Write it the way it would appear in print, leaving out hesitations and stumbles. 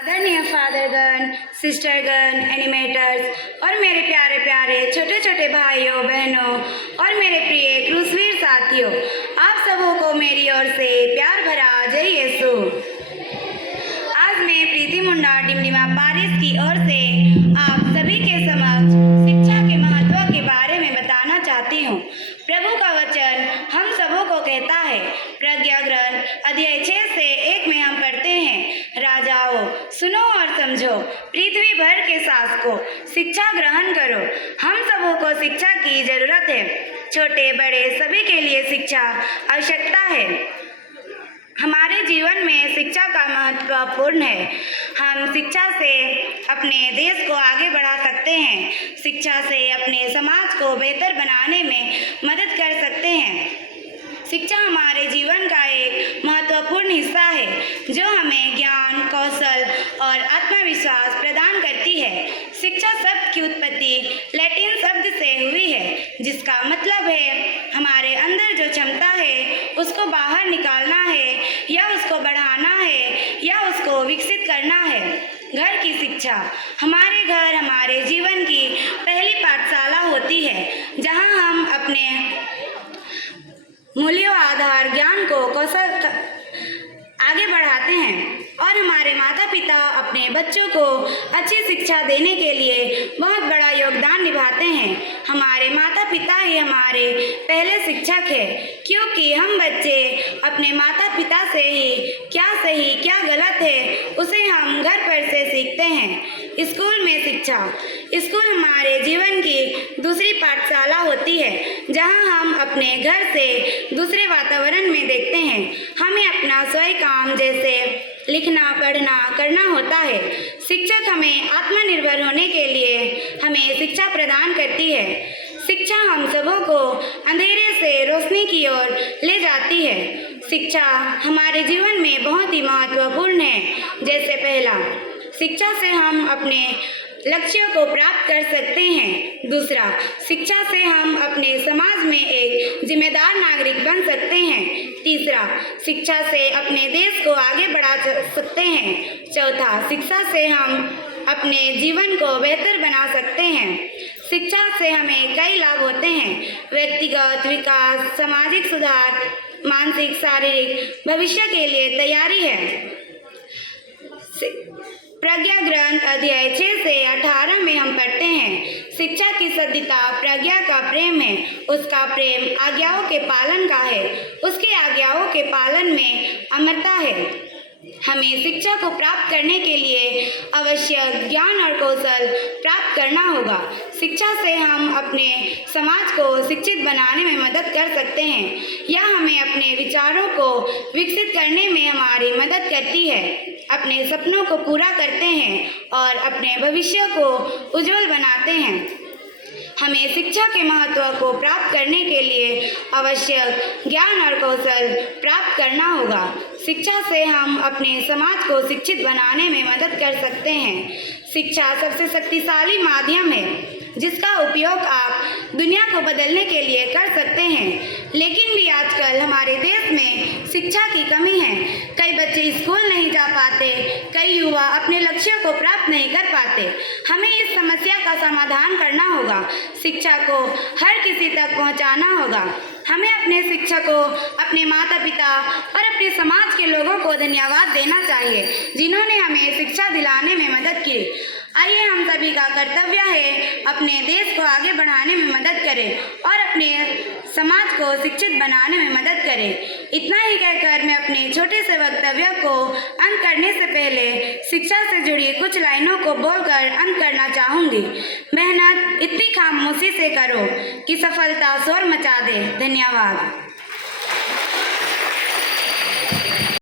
आदरणीय फादरगण, सिस्टरगण, एनिमेटर्स और मेरे प्यारे प्यारे छोटे छोटे भाइयों बहनों और मेरे प्रिय क्रूसवीर साथियों, आप सबों को मेरी ओर से प्यार भरा जय यीशु। आज मैं प्रीति मुंडा डिमडिमा पारिस की ओर से आप सभी के समक्ष शिक्षा के महत्व के बारे में बताना चाहती हूँ। प्रभु का वचन हम सबों को कहता है, प्रज्ञा ग्रंथ अध्याय 6 से 1 में हम पढ़ते हैं, राजाओं सुनो और समझो, पृथ्वी भर के शासकों शिक्षा ग्रहण करो। हम सबों को शिक्षा की जरूरत है, छोटे बड़े सभी के लिए शिक्षा आवश्यकता है। हमारे जीवन में शिक्षा का महत्वपूर्ण है। हम शिक्षा से अपने देश को आगे बढ़ा सकते हैं, शिक्षा से अपने समाज को बेहतर बनाने में मदद कर सकते हैं। शिक्षा हमारे जीवन का एक महत्वपूर्ण हिस्सा है जो हमें ज्ञान, कौशल और आत्मविश्वास प्रदान करती है। शिक्षा शब्द की उत्पत्ति लैटिन शब्द से हुई है, जिसका मतलब है हमारे अंदर जो क्षमता है उसको बाहर निकालना है, या उसको बढ़ाना है, या उसको विकसित करना है। घर की शिक्षा, हमारे घर हमारे जीवन की पहली पाठशाला होती है, जहाँ हम अपने मूल्यों आधार ज्ञान को कौशल आगे बढ़ाते हैं और हमारे माता पिता अपने बच्चों को अच्छी शिक्षा देने के लिए बहुत बड़ा योगदान निभाते हैं। हमारे माता पिता ही हमारे पहले शिक्षक हैं, क्योंकि हम बच्चे अपने माता पिता से ही क्या सही क्या गलत है उसे हम घर पर से सीखते हैं। स्कूल में शिक्षा, स्कूल हमारे जीवन की दूसरी पाठशाला होती है, जहां हम अपने घर से दूसरे वातावरण में देखते हैं। हमें अपना स्वयं काम जैसे लिखना पढ़ना करना होता है। शिक्षक हमें आत्मनिर्भर होने के लिए हमें शिक्षा प्रदान करती है। शिक्षा हम सबों को अंधेरे से रोशनी की ओर ले जाती है। शिक्षा हमारे जीवन में बहुत ही महत्वपूर्ण है। जैसे पहला, शिक्षा से हम अपने लक्ष्यों को प्राप्त कर सकते हैं। दूसरा, शिक्षा से हम अपने समाज में एक जिम्मेदार नागरिक बन सकते हैं। तीसरा, शिक्षा से अपने देश को आगे बढ़ा सकते हैं। चौथा, शिक्षा से हम अपने जीवन को बेहतर बना सकते हैं। शिक्षा से हमें कई लाभ होते हैं, व्यक्तिगत विकास, सामाजिक सुधार, मानसिक शारीरिक भविष्य के लिए तैयारी है। प्रज्ञा ग्रंथ अध्याय 6 से 18 में हम पढ़ते हैं, शिक्षा की सदिता प्रज्ञा का प्रेम है, उसका प्रेम आज्ञाओं के पालन का है, उसकी आज्ञाओं के पालन में अमरता है। हमें शिक्षा को प्राप्त करने के लिए आवश्यक ज्ञान और कौशल प्राप्त करना होगा। शिक्षा से हम अपने समाज को शिक्षित बनाने में मदद कर सकते हैं, या हमें अपने विचारों को विकसित करने में हमारी मदद करती है, अपने सपनों को पूरा करते हैं और अपने भविष्य को उज्जवल बनाते हैं। हमें शिक्षा के महत्व को प्राप्त करने के लिए आवश्यक ज्ञान और कौशल प्राप्त करना होगा। शिक्षा से हम अपने समाज को शिक्षित बनाने में मदद कर सकते हैं। शिक्षा सबसे शक्तिशाली माध्यम है जिसका उपयोग आप दुनिया को बदलने के लिए कर सकते हैं। लेकिन भी आजकल हमारे देश में शिक्षा की कमी है। कई बच्चे स्कूल नहीं जा पाते, कई युवा अपने लक्ष्यों को प्राप्त नहीं कर पाते। हमें इस समस्या का समाधान करना होगा। शिक्षा को हर किसी तक पहुंचाना होगा। हमें अपने शिक्षकों, अपने माता पिता और अपने समाज के लोगों को धन्यवाद देना चाहिए, जिन्होंने हमें शिक्षा दिलाने में मदद की। आइए हम सभी का कर्तव्य है अपने देश को आगे बढ़ाने में मदद करें और अपने समाज को शिक्षित बनाने में मदद करें। इतना ही कहकर मैं अपने छोटे से वक्तव्य को अंत करने से पहले शिक्षा से जुड़ी कुछ लाइनों को बोलकर अंत करना चाहूँगी। मेहनत इतनी खामोशी से करो कि सफलता शोर मचा दे। धन्यवाद।